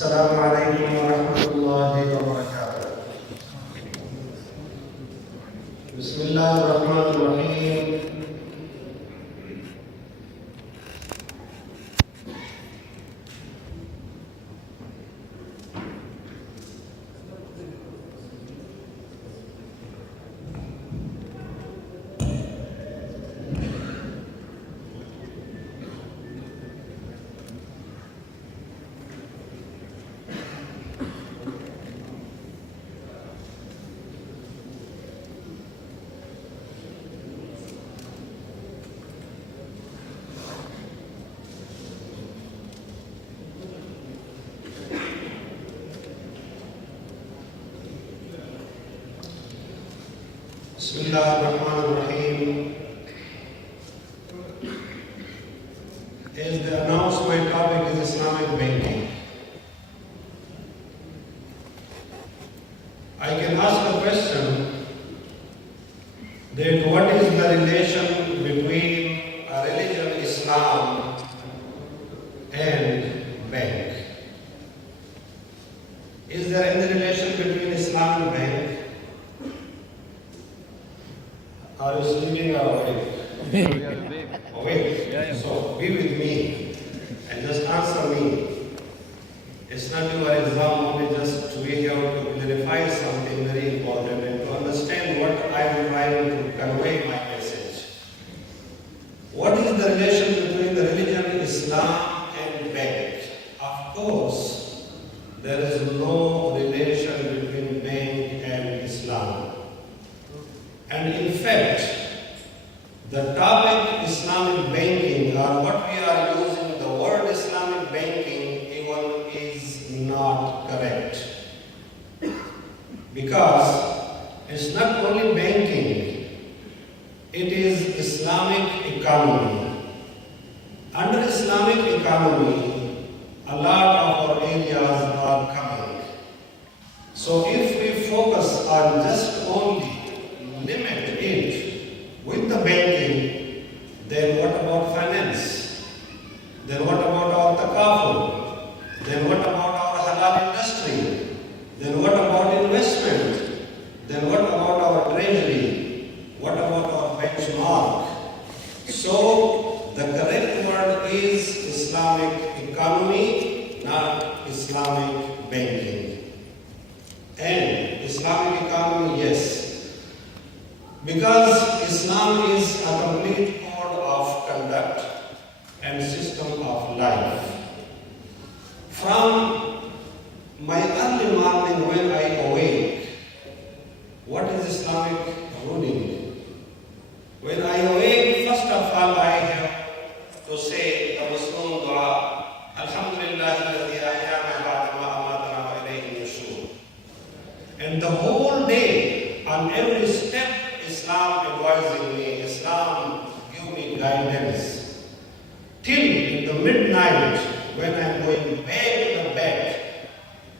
السلام عليكم ورحمة الله وبركاته. بسم الله الرحمن الرحيم. Bismillah ar-Rahman ar-Rahim. As the announced, my topic is Islamic banking. I can ask a question that what is the relation between a religion, Islam, and bank? Is there any relation between Islam and bank? Are you sleeping or awake? Awake. So be with me and just answer me. It's not your exam only, just we have to clarify something very important and to understand what I am trying to convey my message. What is the relation between the religion Islam and bank? Of course, there is no relation between bank and Islam. And in fact, the topic Islamic banking, or what we are using the word Islamic banking, even is not correct. Because it's not only banking, it is Islamic economy. Under Islamic economy, a lot of our areas are coming. So if we focus on just only limit it with the banking, then what about finance? Then what about our takaful? Then what about our halal industry? Then what about investment? Then what about our treasury? What about our benchmark? So the correct word is Islamic economy, not Islamic banking. And Islamic economy, yes. Because Islam is a complete code of conduct and system of life. From my early morning when I awake, what is Islamic ruling? When I awake, first of all I have to say the Muslim dua, Alhamdulillah alladhi ahyana ba'da ma amatana wa ilayhi nushur. And the whole day, on every step, Islam advising me, Islam give me guidance. Till in the midnight, when I am going back to the bed,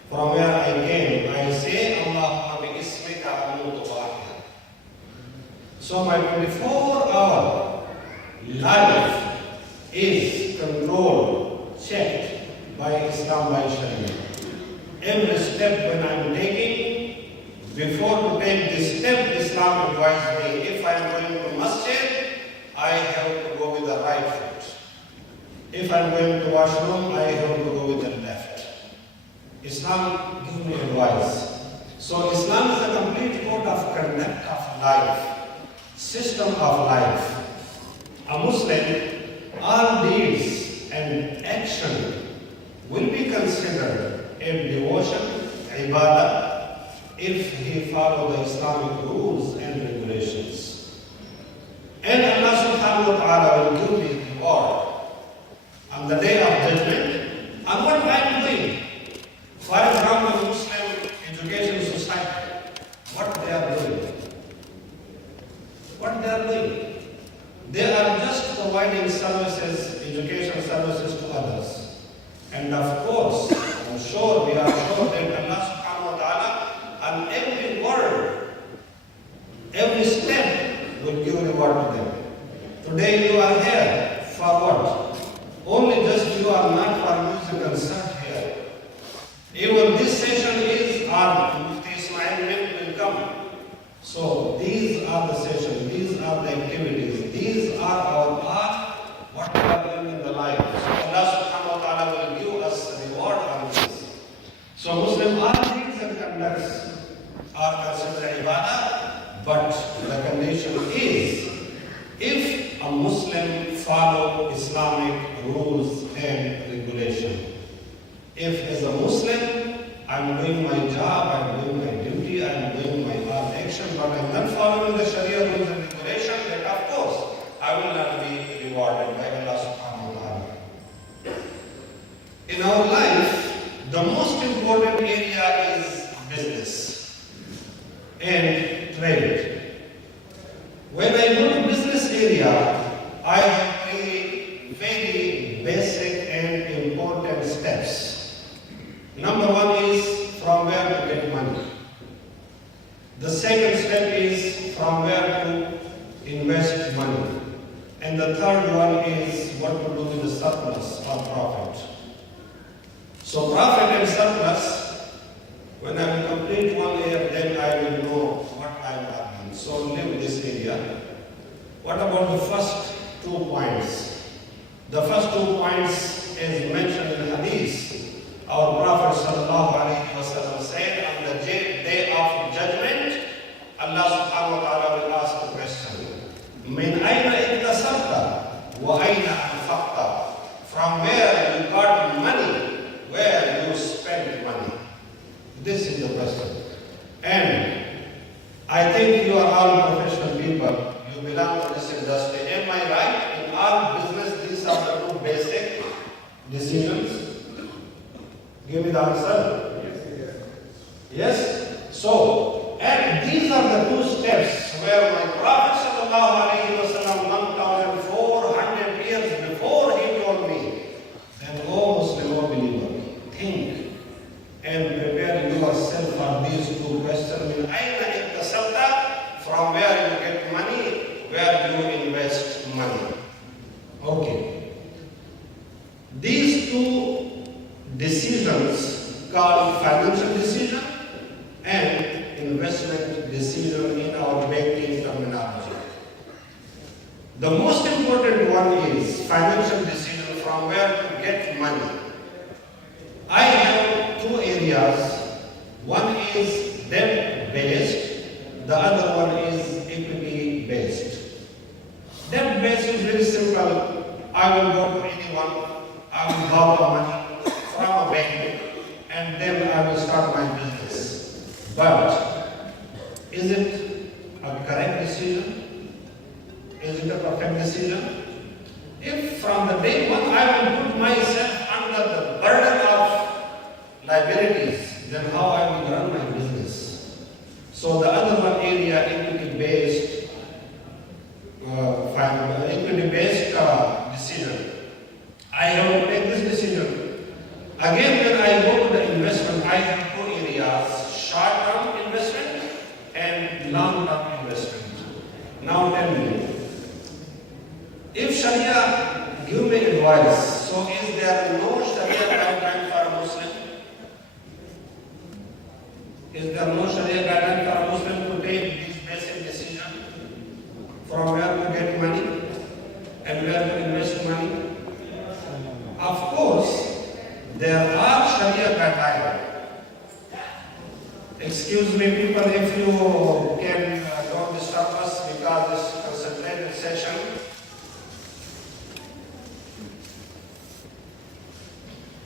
from where I came, I say, Allahumma bi ismika amutu wahya. So my 24-hour life is controlled, checked by Islam, by Sharia. Every step when I am taking, before to take this step, Islam advised me, if I am going to masjid, I have to go with the right foot. If I am going to washroom, I have to go with the left. Islam gives me advice. So Islam is a complete code of conduct of life, system of life. A Muslim, all deeds and action will be considered a devotion, ibadah, if he follow the Islamic rules and regulations. And Allah subhanahu wa ta'ala will give me reward on the day of judgment on what I am doing. For example, Muslim education society, what they are doing. What they are doing. They are just providing services, education services to others. And of course, I am sure, we are sure that Allah subhanahu wa ta'ala on every word, every step will give reward to them. Today you are here for what? Only just you are not for music concert here. are the sessions, these are the activities, these are our path, what we are doing in the life. So Allah subhanahu wa ta'ala will give us reward on this. So Muslim all things and conducts are considered ibadah, but the condition is if a Muslim follow Islamic rules and regulation. If as a Muslim, I'm doing my job, I'm doing my duty, I'm doing my all action, but I'm not following the Sharia rules and regulation, then of course I will not be rewarded by Allah subhanahu wa ta'ala. In our life, the most important area is business and trade. When I go to business area, I have three very basic and important steps. Number one is from where to get money. The second step is from where to invest money. And the third one is what to do with the surplus or profit. So profit and surplus, when I will complete one year, then I will know what I am earning. So leave this area. What about the first 2 points? The first 2 points is mentioned in the hadith. Our Prophet sallallahu alaihi wasallam said, on the day of judgment, Allah subhanahu wa ta'ala will ask the question, Min ayna iktasabta wa ayna anfaqta? From where you got money, where you spent money? This is the question. And I think you are all professional people. You belong to this industry. Am I right? In all business, these are the 2 basic decisions. Give me the answer. Yes? So, and these are the 2 steps where my Prophet sallallahu alaihi wasallam 1,400 years before he told me, then O Muslim, O believer, think and prepare yourself for these 2 questions. Min ayna iktasabta? From where you get money, where you invest money. Okay. These 2 decisions called financial decision and investment decision in our banking terminology. The most important one is financial decision, from where to get money. I have 2 areas. One is debt based, the other one is equity based. Debt based is very simple. I will go to anyone, I will borrow money from a bank, and then I will start my business. But is it a correct decision? Is it a perfect decision? If from the day one I will put myself under the burden of liabilities, then how I will run my business? So the other one area, equity-based decision. I have to make this decision. Again, when I go to the investment, I have 2 areas, short-term investment and long-term investment. Now tell me, if Sharia give me advice, so is there no Sharia guideline for a Muslim? Is there no Sharia guideline for a Muslim to take this basic decision? From where to get money and where to invest money? Of course, there are Sharia guidelines. Excuse me, people, if you can don't disturb us because this is a concentrated session.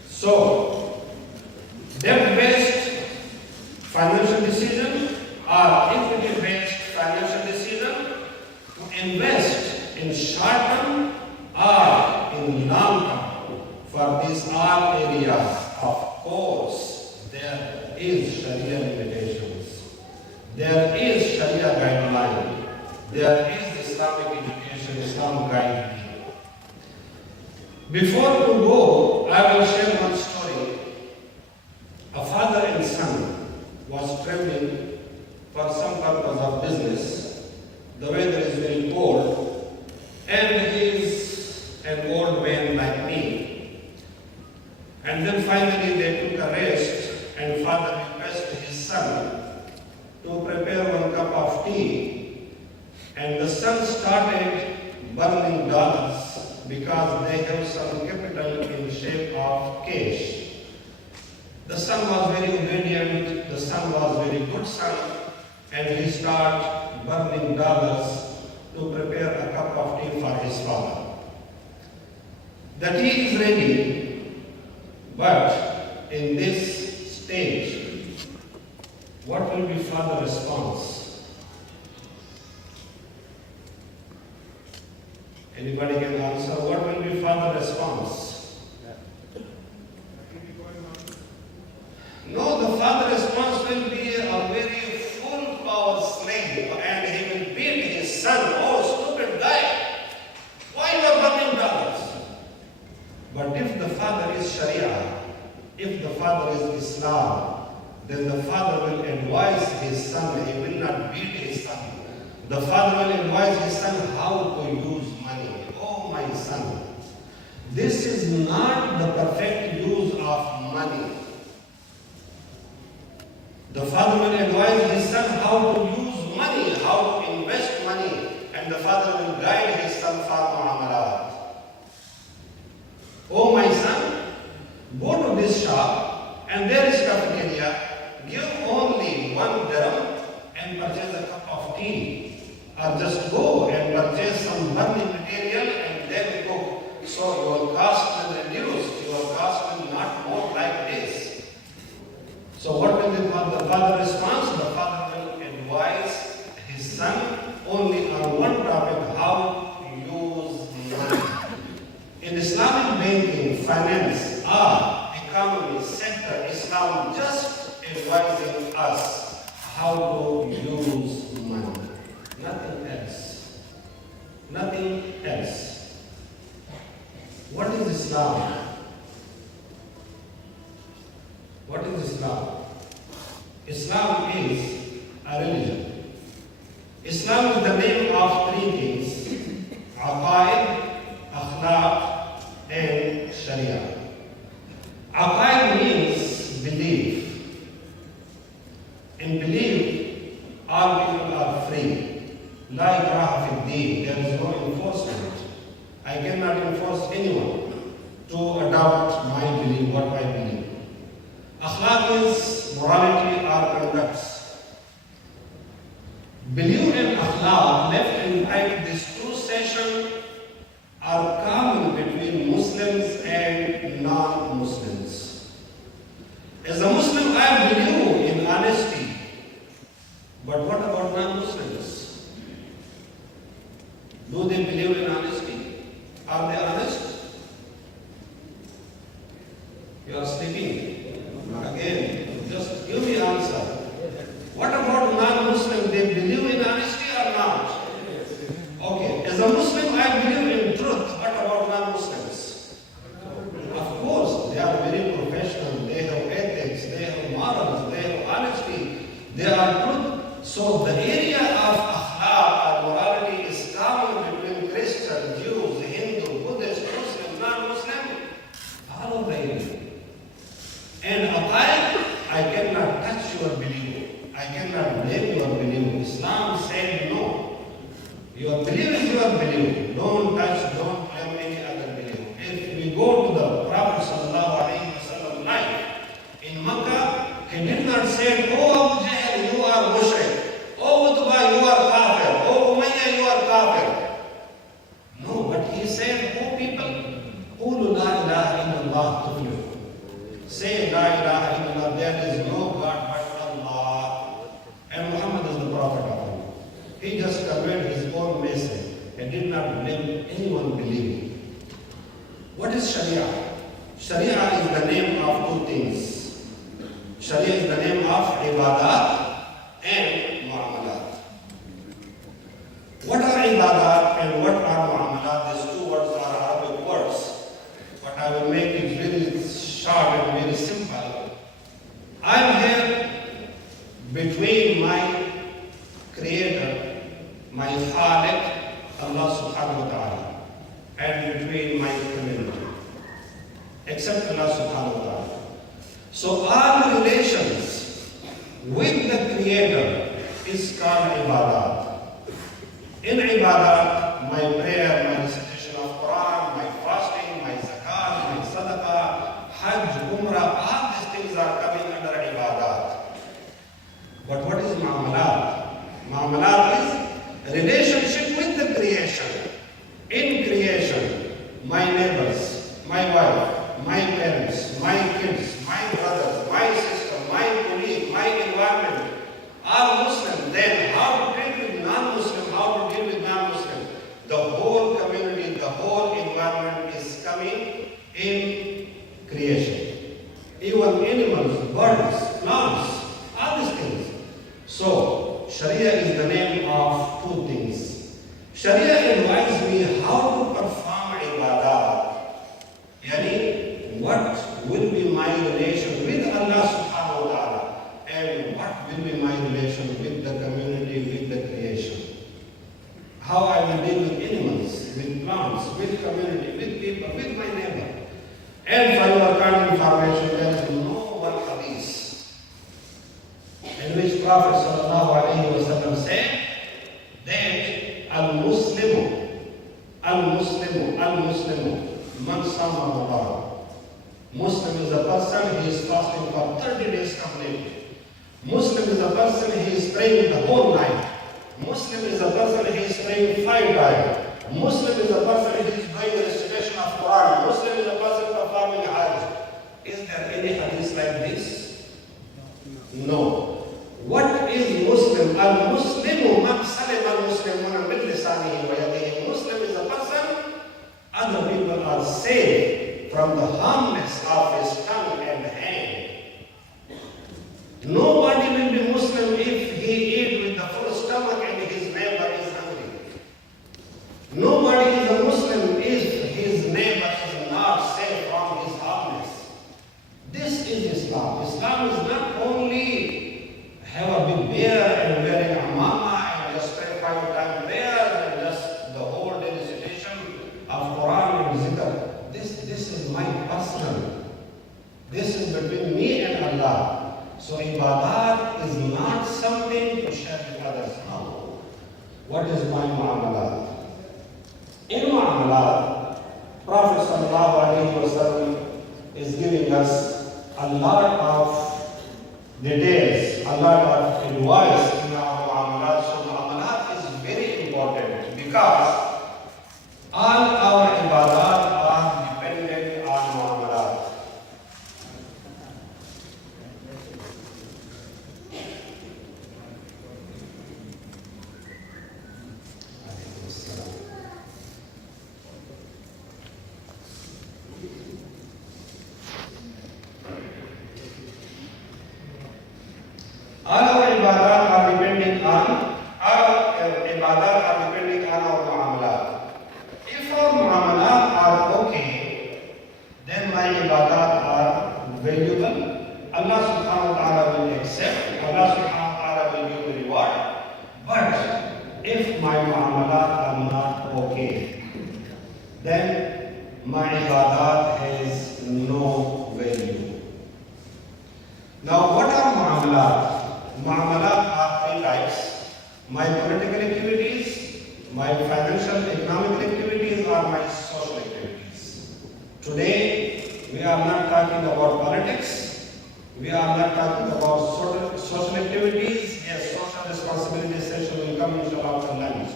So, debt-based financial decision or equity-based financial decision to invest in short-term or in long-term. For these all areas, of course, there is Sharia limitations. There is Sharia guideline. There is Islamic education, Islam guide. Before to go, I will share one story. A father and son was traveling for some purpose of business. The weather is very cold, and he is an old man like me. And then finally they took a rest, and father requested his son to prepare 1 cup of tea and the son started burning dollars because they have some capital in shape of cash. The son was very obedient, the son was very good son, and he started burning dollars to prepare a cup of tea for his father. The tea is ready, but in this stage, what will be father's response? Anybody can answer? What will be father's response? No, the father's response will be a very full power slave, and he will beat his son. Oh, stupid guy! Why you are burning dollars? But if the father is Sharia, if the father is Islam, then the father will advise his son. He will not beat his son. The father will advise his son how to use money. Oh, my son, this is not the perfect use of money. The father will advise his son how to use money, how to invest money, and the father will guide his son for muamalat. Oh, my son, go to this shop and there is cafeteria. Give only 1 dirham and purchase a cup of tea. Or just go and purchase some burning material and then cook. So your cost will reduce, your cost will not more like this. So what will the father response? The father will advise his son only on one topic, how to use money. In Islamic banking, finance, art, economy, sector, Islam just advising us how to use money. Nothing else. Nothing else. What is Islam? What is Islam? Islam is a religion. Islam is the name of 3 things: aqaid, akhlaq, and sharia. Aqaid means belief. In belief, all people are free. La ikraha fi din. There is no enforcement. I cannot enforce anyone to adopt my belief, what I believe. Akhlaq is morality or conducts. Belief and akhlaq, left and right, these 2 sessions are common between Muslims and non-Muslims. As a Muslim, I believe in honesty. But what about non-Muslims? Do they believe in honesty? Are they honest? You are sleeping. Again, just give me answer. What about non-Muslim? They believe in honesty or not? Okay, as a Muslim, I believe in truth. What about non-Muslims? Of course, they are very professional. They have ethics, they have morals, they have honesty, they are truth. So the area of akhlaq or morality is common between Christian, Jews, Hindu, Buddhist, Muslim, non-Muslim, all over the area. And I cannot touch your belief. I cannot blame your belief. Islam said no. Your belief is your belief. Don't touch, don't blame any other belief. If we go to the Prophet ﷺ life in Makkah, he did not say, oh Abu Jahl, you are mushrik. Oh Utbah, you are kafir. Oh Umayyah, you are kafir. No, but he said, oh people, قولوا لا إله إلا الله تفلحوا. Say La ilaha illallah, there is no God but Allah. And Muhammad is the Prophet of Allah. He just conveyed his own message and did not blame anyone believing. What is Sharia? Sharia is the name of 2 things. Sharia is the name of ibadat and muamalat. What are ibadat and what are muamalat? These 2 words are Arabic words. But I will make it very short and very simple. I am here between my Creator, my Khaliq, Allah subhanahu wa ta'ala, and between my community, except Allah subhanahu wa ta'ala. So all relations with the Creator is called ibadat. In ibadat, my prayer, my recitation of Quran, my fasting, my zakat, my sadaqah, hajj, umrah, all these things are coming under ibadat. But what is mu'amalat? Mu'amalat is relationship with the creation. In creation, my neighbors, my wife, my parents, my kids, my brothers, my sister, my colleague, my environment are Muslim. Then how to deal with non-Muslim, how to deal with non-Muslim? The whole community, the whole environment is coming in creation. Even animals, birds, plants, all these things. So, Sharia is the name of two things. Sharia advises me how to perform ibadat. Yani, what will be my relation with Allah subhanahu wa ta'ala, and what will be my relation with the community, with the creation. How I will deal with animals, with plants, with community, with people, with my neighbor. And for your kind information, there is no one hadith in which Prophet sallallahu alayhi wa sallam said that al-Muslimu, man sama Ramadan. Muslim is a person, he is fasting for 30 days completely. Muslim is a person, he is praying the whole night. Muslim is a person, he is praying 5 times. Muslim is a person, he is doing the recitation of Quran. Muslim is a person performing Hajj. Is there any hadith like this? No. What is Muslim? Al-Muslimu man salima al-Muslimuna min lisanihi wa yadihi. Muslim is a person, other people are saved from the harmness of his tongue and hand. Nobody will be Muslim if he eats with the full stomach and his neighbor is hungry. Nobody is a Muslim if his neighbor is not safe from his harmness. This is Islam. Islam is not only have a big beard and wearing a mama and just pray 5 times prayers and just the whole day recitation of Quran and zikr. This is my personal. This is between me and Allah. So ibadat is not something to share with others. No. What is my mu'amalat? In mu'amalat, Prophet sallallahu alayhi wa sallam is giving us a lot of details, a lot of advice in our mu'amalat. So mu'amalat is very important because all our ibadat are dependent on mu'amalat. All our ibadat are depending on our mu'amalat. If our mu'amalat are okay, then my ibadat are valuable. Allah subhanahu wa ta'ala will accept. Allah subhanahu wa ta'ala will give the reward. But if my mu'amalat are not okay, then my ibadat has no value. Now, what are mu'amalat? Mu'amalat are 3 types. My political activities, my financial economic activities, or my social activities. Today, we are not talking about politics. We are not talking about social activities. Yes, social responsibility session will come inshallah after lunch.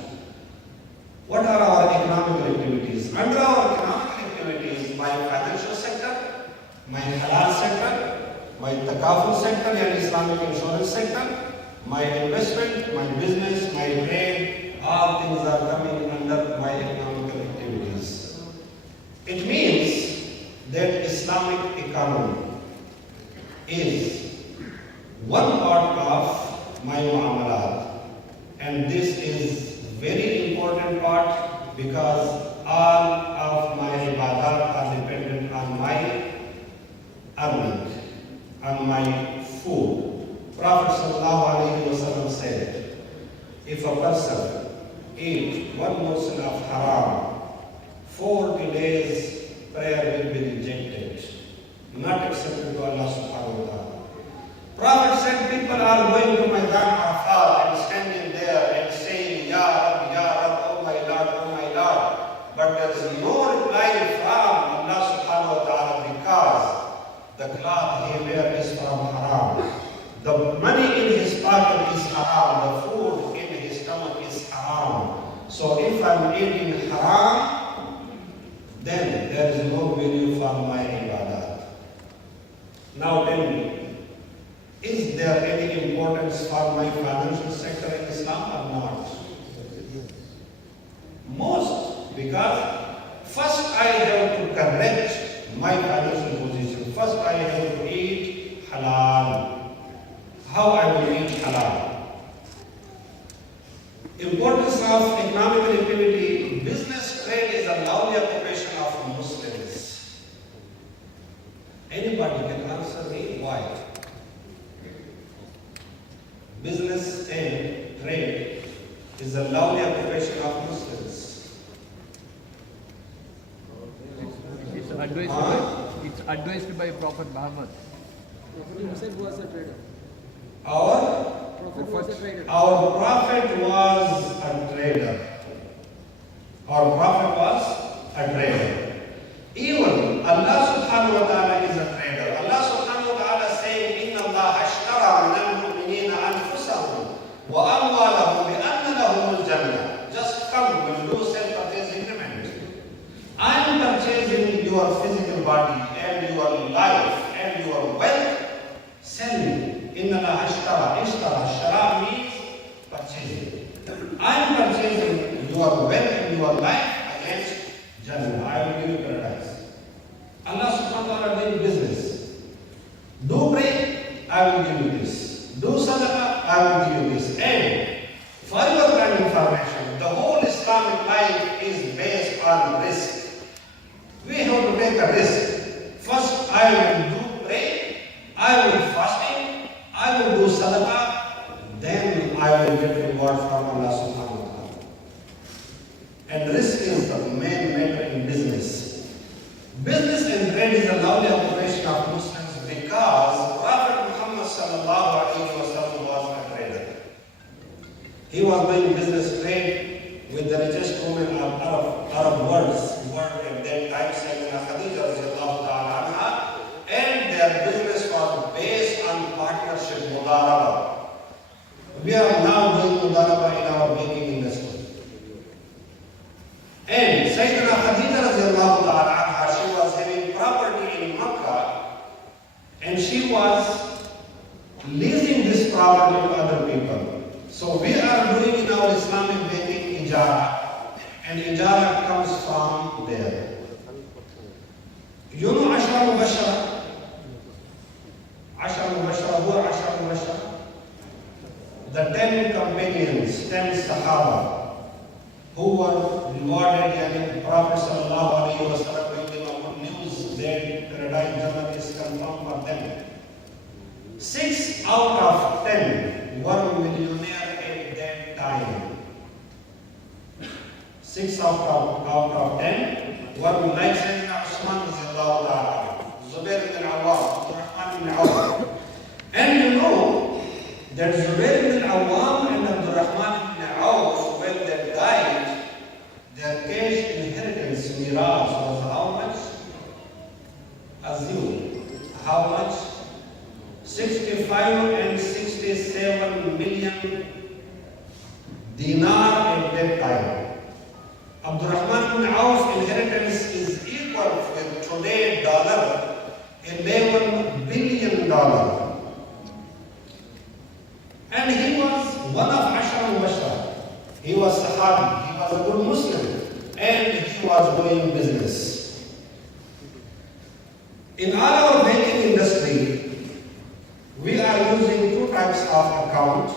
What are our economic activities? Under our economic activities, my financial sector, my halal sector, my takaful sector and Islamic insurance sector, my investment, my business, my trade, all things are coming under my economic activities. It means that Islamic economy is one part of my mu'amalat, and this is very important part because all of my ibadat are dependent on my earning, on my food. Prophet sallallahu alayhi wa sallam said, if a person eat 1 morsel of haram, 40 days prayer will be rejected, not accepted to Allah subhanahu wa ta'ala. Prophet said people are going to Maidan Arafat and standing there and saying, Ya Rabbi, Ya Rabbi. for my financial sector in Islam or not? Most, because first I have to correct my financial position. First I have to eat halal. How I will eat halal? Importance of economic activity. Business trade is a lovely occupation of Muslims. Anybody can answer me why? Business and trade is a lovely occupation of Muslims. It's advised by Prophet Muhammad. Prophet was a trader. Our Prophet was a trader. Our Prophet was a trader. Our Prophet was a trader. Even Allah subhanahu wa ta'ala is a trader. Allah subhanahu wa ta'ala saying, Inna Allah ashtara min al-mu'minina anfusahum wa amwalahum bi anna lahum al-jannah. Just come, we'll do self-purchase agreement. I am purchasing your physical body and your life and your wealth. Sell me. Inna Allah ashtara. Shara means purchasing. I am purchasing your wealth and your life against Jannah. I will give you paradise. Allah subhanahu wa ta'ala did business. Do pray, I will give you this. Do sadaqah, I will give you this. And for your kind information, the whole Islamic life is based on risk. We have to take a risk. First, I will do pray, I will fasting, I will do sadaqah, then I will get reward from Allah subhanahu wa ta'ala. And risk is the main matter in business. Business and trade is a lovely occupation of Muslims because Prophet Muhammad sallallahu alaihi wasallam was a trader. He was doing business trade with the richest woman of Arab world at that time, Sayyidina Khadija radiallahu ta'ala anha, and their business was based on partnership, mudaraba. We are now doing mudaraba in our banking industry. And Sayyidina Khadija radiallahu ta'ala anha, she was having property in Makkah and she was leasing this property to other people. So we are doing in our Islamic banking ijara, and ijara comes from there. You know Ashra Mubashara? Ashra Mubashara, who are Ashra Mubashara? The 10 companions, 10 Sahaba, who were rewarded, and Prophet sallallahu alaihi wasallam gave them a news that paradise Jannah is confirmed for them. 6 out of 10 were millionaire at that time. 6 out of 10 were like Sayyidina Usman radiallahu ta'ala, Zubair ibn Awwam, Abdurrahman ibn Awf. And you know that Zubair ibn Awwam and Abdurrahman ibn Awf, when they died, their cash inheritance, miras, was how much? Assume. How much? 65 and 67 million dinar at that time. Abdurrahman ibn Awf's inheritance is equal with today dollar $11 billion. And he was one of Ashar al-Bashar. He was Sahabi, he was a good Muslim, and he was doing business. In all our banking industry, we are using 2 types of account.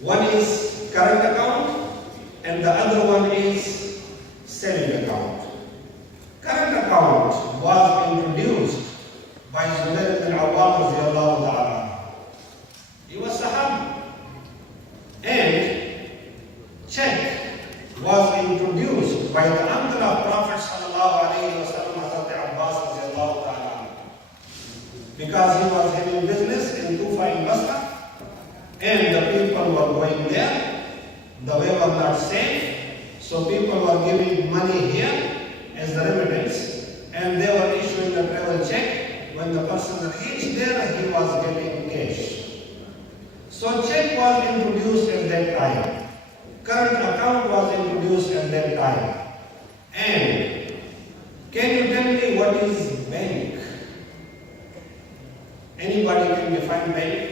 One is current account and the other one is saving account. Current account was introduced by Zubair ibn Awwam radiallahu ta'ala. He was Sahabi. And check was introduced by the uncle of Prophet sallallahu alaihi wasallam, Hazrat Abbas radiallahu ta'ala, because he was having business in Kufa in Basra, and the people were going there. The way was not safe, so people were giving money here as the remittance, and they were issuing a travel check. When the person reached there, he was getting cash. So check was introduced at that time. Current account was introduced at that time. And can you tell me what is bank? Anybody can define bank?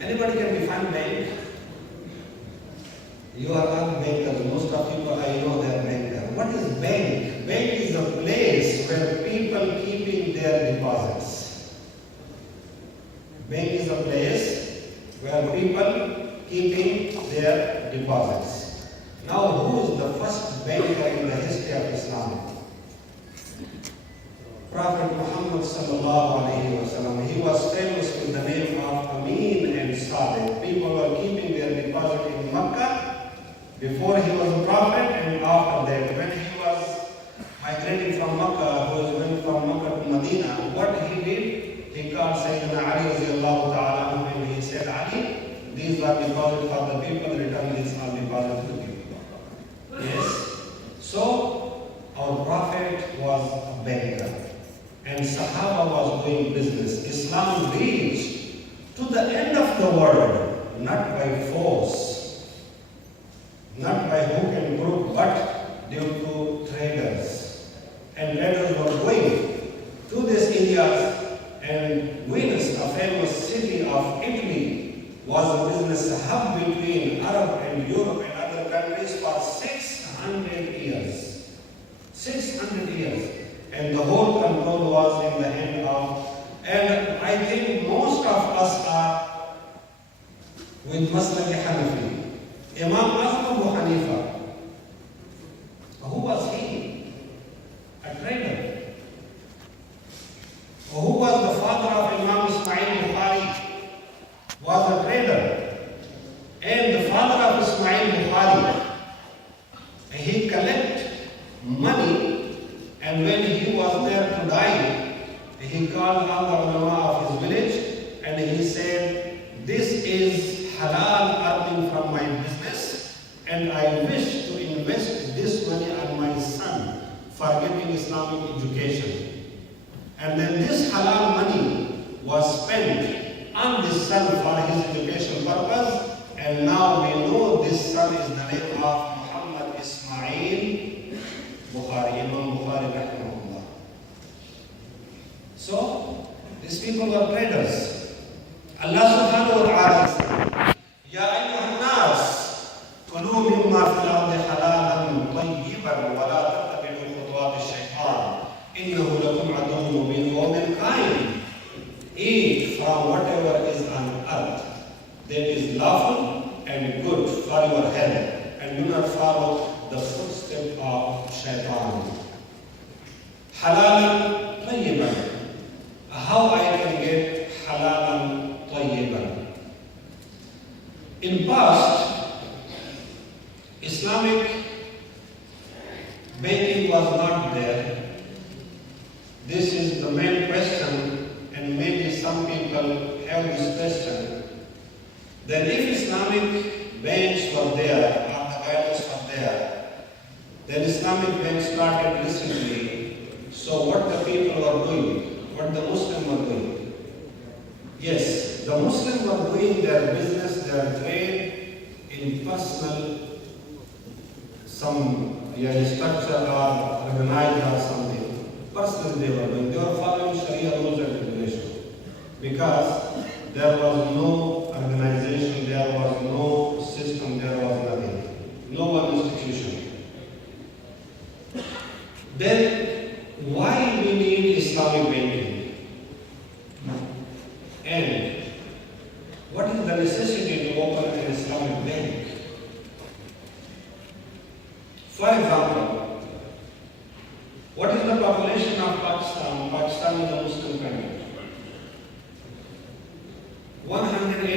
Anybody can define bank? You are not bankers. Most of people I know they are banker. What is bank? Bank is a place where people keeping their deposits. Bank is a place where people keeping their deposits. Now, who is the first banker in the history of Islam? Prophet Muhammad sallallahu alaihi wasallam. He was famous with the name of Amin and Sadiq. People were keeping their deposit in Makkah before he was a prophet and after that. When he was migrating from Makkah, he was going from Makkah to Medina, what he did, he called Sayyidina Ali radiallahu ta'ala and he said, Ali, these are deposits for the people, return these are deposits to the people. Yes? So, our prophet was a banker and Sahaba was doing business. Islam reached to the end of the world, not by force, not by hook and crook, but due to traders. And traders were going to these areas, and Venice, a famous city of Italy, was a business hub between Arab and Europe and other countries for 600 years. 600 years. And the whole control was in the hand of, and I think most of us are with Muslim Hanafi. Imam Abu Hanifa, who was he? A trader. Who was the father of Imam Ismail Bukhari? Was a trader. And the father of Ismail Bukhari, he collected money, and when he was there to die, he called all the ulama of his village and he said, this is halal earning from my business and I wish to invest this money on my son for getting Islamic education. And then this halal money was spent on this son for his education purpose, and now we know this son is the name of Muhammad Ismail Bukhari, Imam Bukhari rahimahullah. So, these people were traders. Allah subhanahu wa ta'ala said, Ya ayyuhan nas, kulu mimma fil ardi halalan tayyiban wa la tattabi'u khutuwat ash-shaytan innahu lakum aduwwun mubin. O mankind, eat from whatever is on earth that is lawful and good for your health, and do not follow the footsteps of shaitan. Halalan tayyiban. How I can get halalan tayyiban? In past, Islamic banking was not there. This is the main question, and maybe some people have this question, that if Islamic banks were there, or the guidance were there, then Islamic banks started recently. So what the people were doing, what the Muslims were doing. Yes, the Muslims were doing their business, their trade in personal, some structure or organized or something. Personally they were doing. They were following Sharia rules and regulations. Because there was no organization, there was no system, there was nothing. No one institution. Then why we need Islamic banking? And what is the necessity to open an Islamic bank? For example, what is the population of Pakistan? Pakistan is a Muslim country. 180